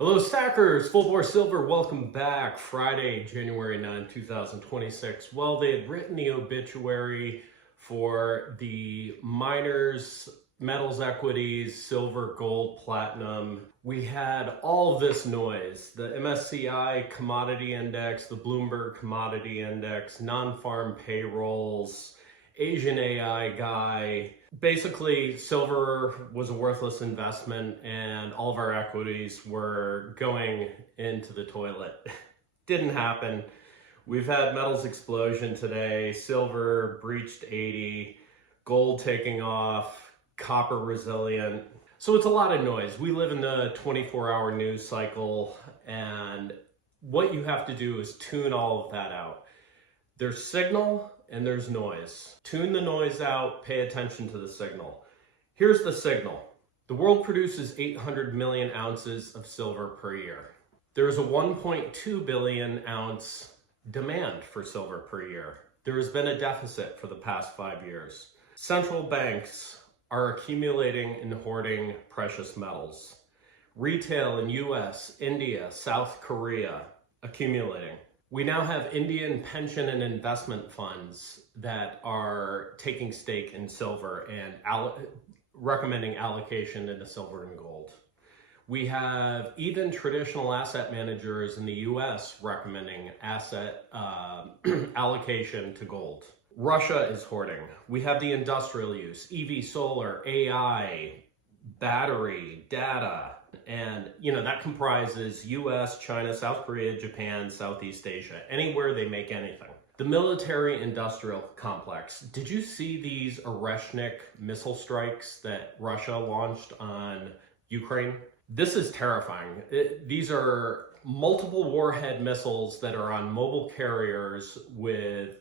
Hello stackers, Full Bore Silver, welcome back. Friday, January 9, 2026. Well, they had written the obituary for the miners, metals, equities, silver, gold, platinum. We had all of this noise, the MSCI commodity index, the Bloomberg commodity index, non-farm payrolls, Asian AI guy. Basically, silver was a worthless investment and all of our equities were going into the toilet. Didn't happen. We've had metals explosion today. Silver breached 80, gold taking off, copper resilient. So it's a lot of noise. We live in the 24-hour news cycle, and what you have to do is tune all of that out. There's signal and there's noise. Tune the noise out, pay attention to the signal. Here's the signal. The world produces 800 million ounces of silver per year. There's a 1.2 billion ounce demand for silver per year. There has been a deficit for the past 5 years. Central banks are accumulating and hoarding precious metals. Retail in US, India, South Korea, accumulating. We now have Indian pension and investment funds that are taking stake in silver and recommending allocation into silver and gold. We have even traditional asset managers in the US recommending asset allocation to gold. Russia is hoarding. We have the industrial use, EV, solar, AI, battery, data. And, that comprises US, China, South Korea, Japan, Southeast Asia, anywhere they make anything. The military industrial complex. Did you see these Oreshnik missile strikes that Russia launched on Ukraine? This is terrifying. These are multiple warhead missiles that are on mobile carriers with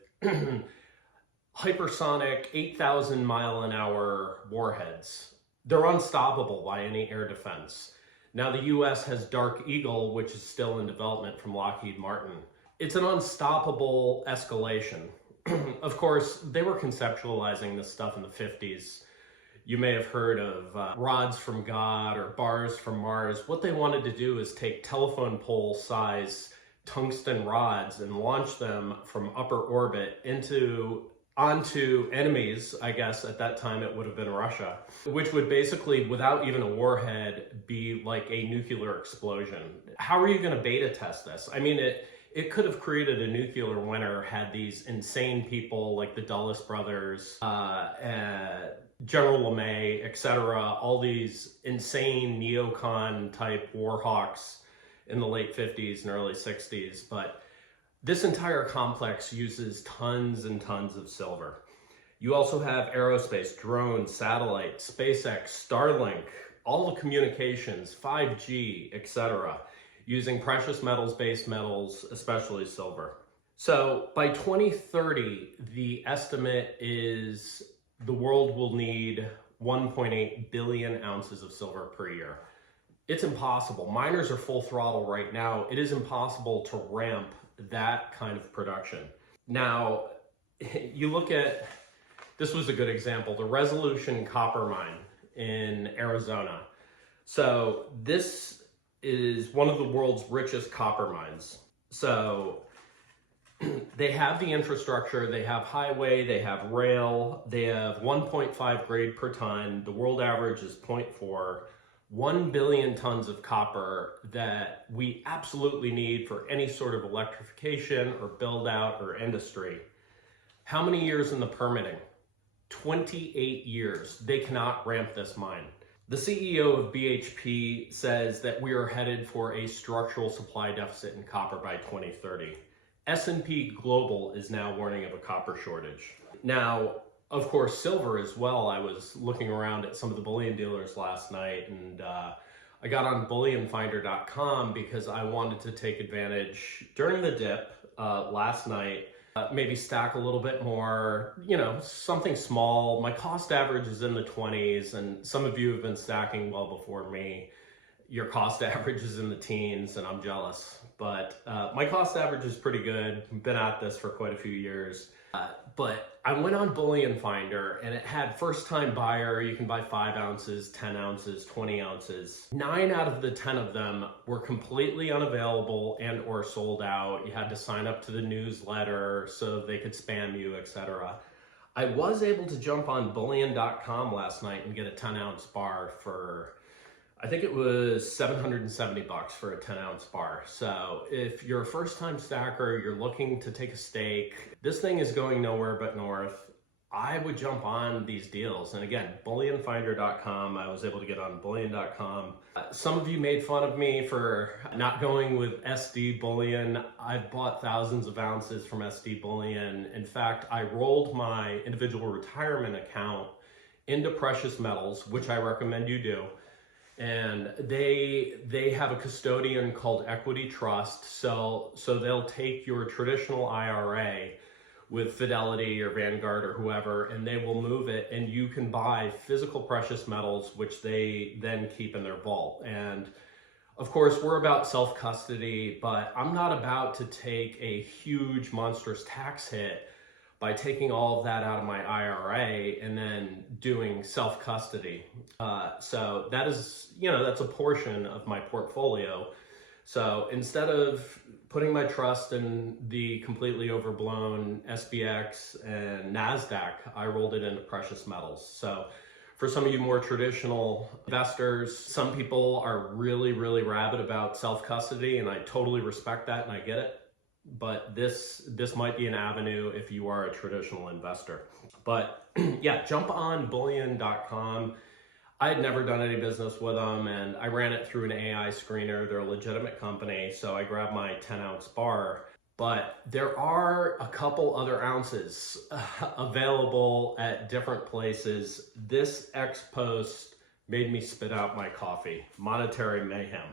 hypersonic 8,000 mile an hour warheads. They're unstoppable by any air defense. Now the US has Dark Eagle, which is still in development from Lockheed Martin. It's an unstoppable escalation. Of course, they were conceptualizing this stuff in the 50s. You may have heard of rods from God or bars from Mars. What they wanted to do is take telephone pole size tungsten rods and launch them from upper orbit onto enemies. I guess at that time it would have been Russia, which would basically, without even a warhead, be like a nuclear explosion. How are you going to beta test this? I mean, it could have created a nuclear winter had these insane people like the Dulles brothers, General LeMay, etc., all these insane neocon type war hawks in the late 50s and early 60s, but this entire complex uses tons and tons of silver. You also have aerospace, drones, satellite, SpaceX, Starlink, all the communications, 5G, etc., using precious metals, base metals, especially silver. So by 2030, the estimate is the world will need 1.8 billion ounces of silver per year. It's impossible. Miners are full throttle right now. It is impossible to ramp that kind of production. Now, you look at, this was a good example, the Resolution copper mine in Arizona. So this is one of the world's richest copper mines. So they have the infrastructure, they have highway, they have rail, they have 1.5 grade per ton. The world average is 0.4. 1 billion tons of copper that we absolutely need for any sort of electrification or build out or industry. How many years in the permitting? 28 years. They cannot ramp this mine. The CEO of BHP says that we are headed for a structural supply deficit in copper by 2030. S&P Global is now warning of a copper shortage. Now, of course, silver as well. I was looking around at some of the bullion dealers last night, and I got on bullionfinder.com because I wanted to take advantage during the dip last night, maybe stack a little bit more, something small. My cost average is in the 20s, and some of you have been stacking well before me. your cost average is in the teens, and I'm jealous. But my cost average is pretty good. Been at this for quite a few years. But I went on Bullion Finder, and it had first time buyer. You can buy 5 ounces, 10 ounces, 20 ounces. 9 out of the 10 of them were completely unavailable and or sold out. You had to sign up to the newsletter so they could spam you, etc. I was able to jump on bullion.com last night and get a 10 ounce bar for, I think it was $770 for a 10 ounce bar. So if you're a first time stacker, you're looking to take a stake, this thing is going nowhere but north. I would jump on these deals. And again, bullionfinder.com, I was able to get on bullion.com. Some of you made fun of me for not going with SD Bullion. I've bought thousands of ounces from SD Bullion. In fact, I rolled my individual retirement account into precious metals, which I recommend you do. And they have a custodian called Equity Trust. So they'll take your traditional IRA with Fidelity or Vanguard or whoever, and they will move it, and you can buy physical precious metals, which they then keep in their vault. And of course, we're about self-custody, but I'm not about to take a huge monstrous tax hit by taking all of that out of my IRA and then doing self-custody. So that is, that's a portion of my portfolio. So instead of putting my trust in the completely overblown SPX and NASDAQ, I rolled it into precious metals. So for some of you more traditional investors, some people are really, really rabid about self-custody, and I totally respect that and I get it. But this might be an avenue if you are a traditional investor. But yeah, jump on bullion.com. I had never done any business with them, and I ran it through an AI screener. They're a legitimate company, so I grabbed my 10 ounce bar. But there are a couple other ounces available at different places. This X post made me spit out my coffee. Monetary mayhem.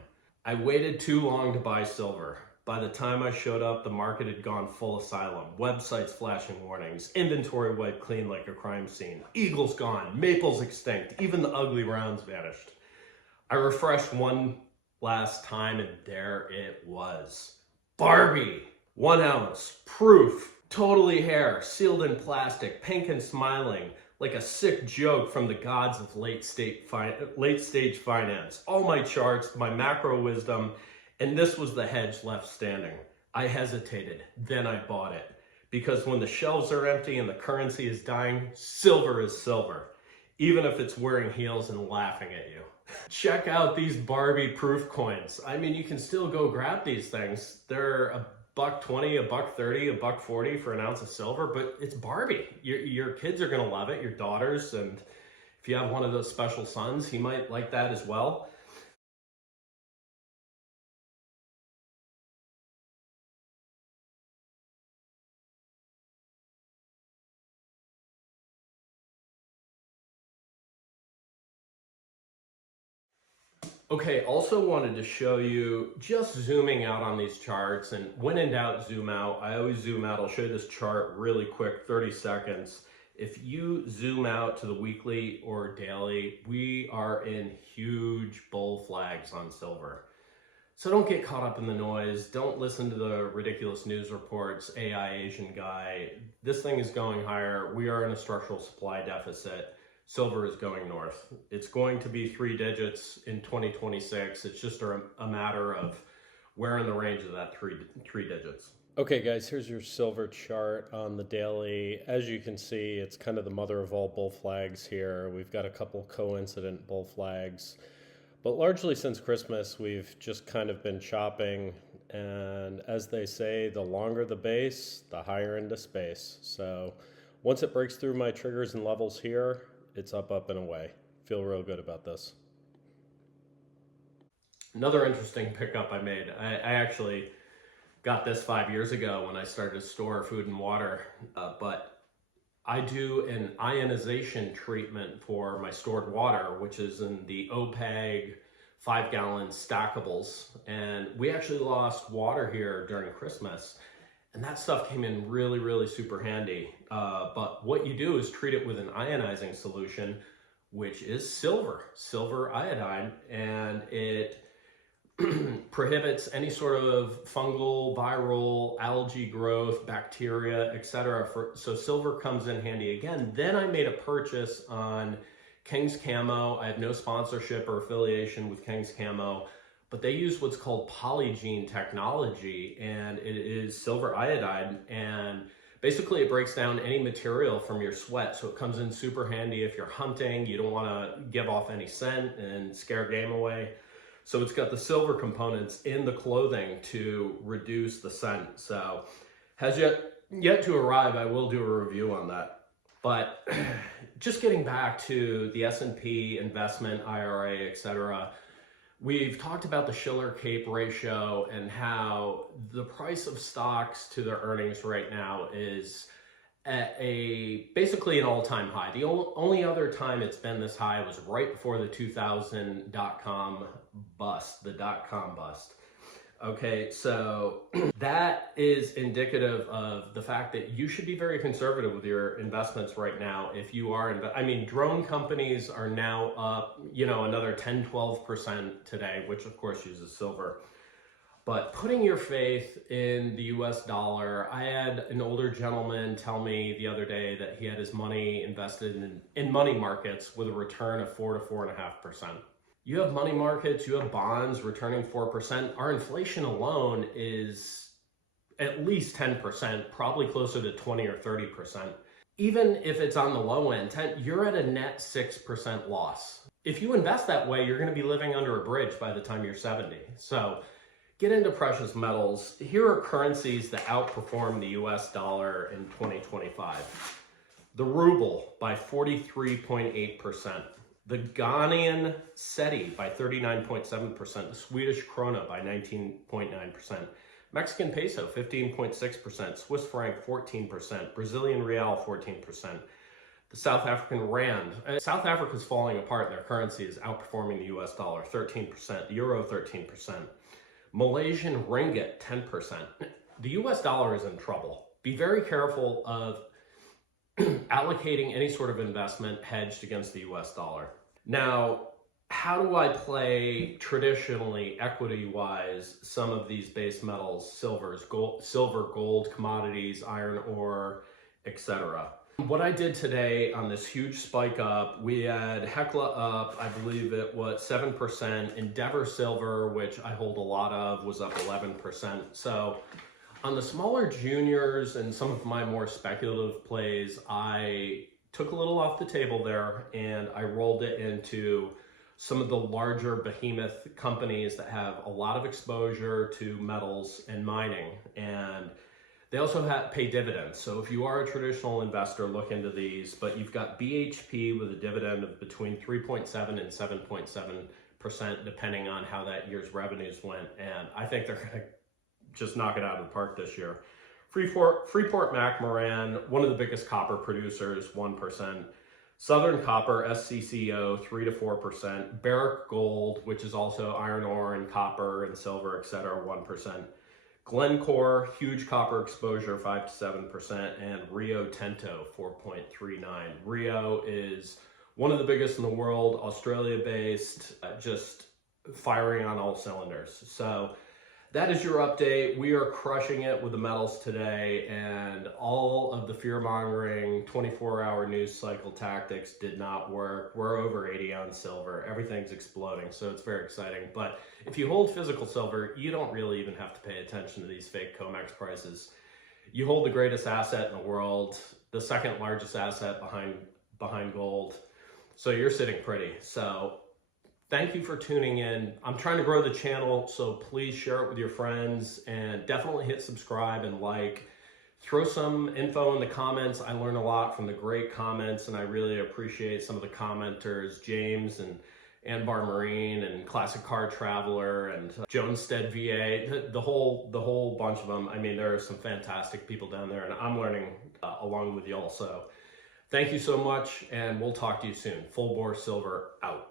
I waited too long to buy silver. By the time I showed up, the market had gone full asylum. Websites flashing warnings, inventory wiped clean like a crime scene. Eagles gone, maples extinct, even the ugly rounds vanished. I refreshed one last time and there it was. Barbie, 1 ounce, proof, totally hair, sealed in plastic, pink and smiling, like a sick joke from the gods of late stage finance. All my charts, my macro wisdom, and this was the hedge left standing. I hesitated, then I bought it. Because when the shelves are empty and the currency is dying, silver is silver. Even if it's wearing heels and laughing at you. Check out these Barbie proof coins. I mean, you can still go grab these things. They're $1.20, $1.30, $1.40 for an ounce of silver, but it's Barbie. Your kids are gonna love it, your daughters, and if you have one of those special sons, he might like that as well. Okay, also wanted to show you just zooming out on these charts, and when in doubt, zoom out. I always zoom out. I'll show you this chart really quick, 30 seconds. If you zoom out to the weekly or daily, we are in huge bull flags on silver. So don't get caught up in the noise. Don't listen to the ridiculous news reports, AI Asian guy. This thing is going higher. We are in a structural supply deficit. Silver is going north. It's going to be 3 digits in 2026. It's just a matter of where in the range of that three digits. Okay guys, here's your silver chart on the daily. As you can see, it's kind of the mother of all bull flags here. We've got a couple coincident bull flags, but largely since Christmas, we've just kind of been chopping. And as they say, the longer the base, the higher into space. So once it breaks through my triggers and levels here, it's up, up, and away. Feel real good about this. Another interesting pickup I made. I actually got this 5 years ago when I started to store food and water, but I do an ionization treatment for my stored water, which is in the OPEG 5-gallon stackables. And we actually lost water here during Christmas. And that stuff came in really, really super handy. But what you do is treat it with an ionizing solution, which is silver iodine, and it prohibits any sort of fungal, viral, algae growth, bacteria, etc. So silver comes in handy again. Then I made a purchase on King's Camo. I have no sponsorship or affiliation with King's Camo, but they use what's called polygene technology, and it is silver iodide, and basically it breaks down any material from your sweat. So it comes in super handy if you're hunting, you don't want to give off any scent and scare game away. So it's got the silver components in the clothing to reduce the scent. So has yet to arrive. I will do a review on that. But just getting back to the S&P investment, IRA, etc. We've talked about the Shiller-Cape ratio and how the price of stocks to their earnings right now is at basically an all-time high. The only other time it's been this high was right before the 2000 dot-com bust, the dot-com bust. Okay, so that is indicative of the fact that you should be very conservative with your investments right now. If you are, drone companies are now up, another 10, 12% today, which of course uses silver. But putting your faith in the US dollar, I had an older gentleman tell me the other day that he had his money invested in money markets with a return of 4 to 4.5%. You have money markets, you have bonds returning 4%. Our inflation alone is at least 10%, probably closer to 20 or 30%. Even if it's on the low end, you're at a net 6% loss. If you invest that way, you're going to be living under a bridge by the time you're 70. So get into precious metals. Here are currencies that outperform the US dollar in 2025. The ruble by 43.8%. The Ghanaian cedi by 39.7%, the Swedish krona by 19.9%, Mexican peso 15.6%, Swiss franc 14%, Brazilian real 14%, the South African rand. South Africa's falling apart, their currency is outperforming the US dollar 13%, the euro 13%, Malaysian ringgit 10%. The US dollar is in trouble. Be very careful of allocating any sort of investment hedged against the US dollar. Now, how do I play traditionally, equity-wise, some of these base metals, silver, gold, commodities, iron ore, etc.? What I did today on this huge spike up, we had Hecla up, I believe it was 7%, Endeavor Silver, which I hold a lot of, was up 11%. So on the smaller juniors and some of my more speculative plays, I took a little off the table there and I rolled it into some of the larger behemoth companies that have a lot of exposure to metals and mining, and they also pay dividends. So if you are a traditional investor, look into these. But you've got BHP with a dividend of between 3.7 and 7.7%, depending on how that year's revenues went, and I think they're going to just knock it out of the park this year. Freeport-McMoRan, one of the biggest copper producers, 1%. Southern Copper, SCCO, 3 to 4%. Barrick Gold, which is also iron ore and copper and silver, etc., 1%. Glencore, huge copper exposure, 5 to 7%. And Rio Tinto, 4.39. Rio is one of the biggest in the world, Australia-based, just firing on all cylinders. So that is your update. We are crushing it with the metals today, and all of the fear-mongering 24-hour news cycle tactics did not work. We're over 80 on silver. Everything's exploding, so it's very exciting. But if you hold physical silver, you don't really even have to pay attention to these fake COMEX prices. You hold the greatest asset in the world, the second largest asset behind gold, so you're sitting pretty. So thank you for tuning in. I'm trying to grow the channel, so please share it with your friends and definitely hit subscribe and like. Throw some info in the comments. I learn a lot from the great comments, and I really appreciate some of the commenters, James and Anbar Marine and Classic Car Traveler and Jonestead VA, the whole bunch of them. I mean, there are some fantastic people down there, and I'm learning along with y'all. So thank you so much, and we'll talk to you soon. Full Bore Silver out.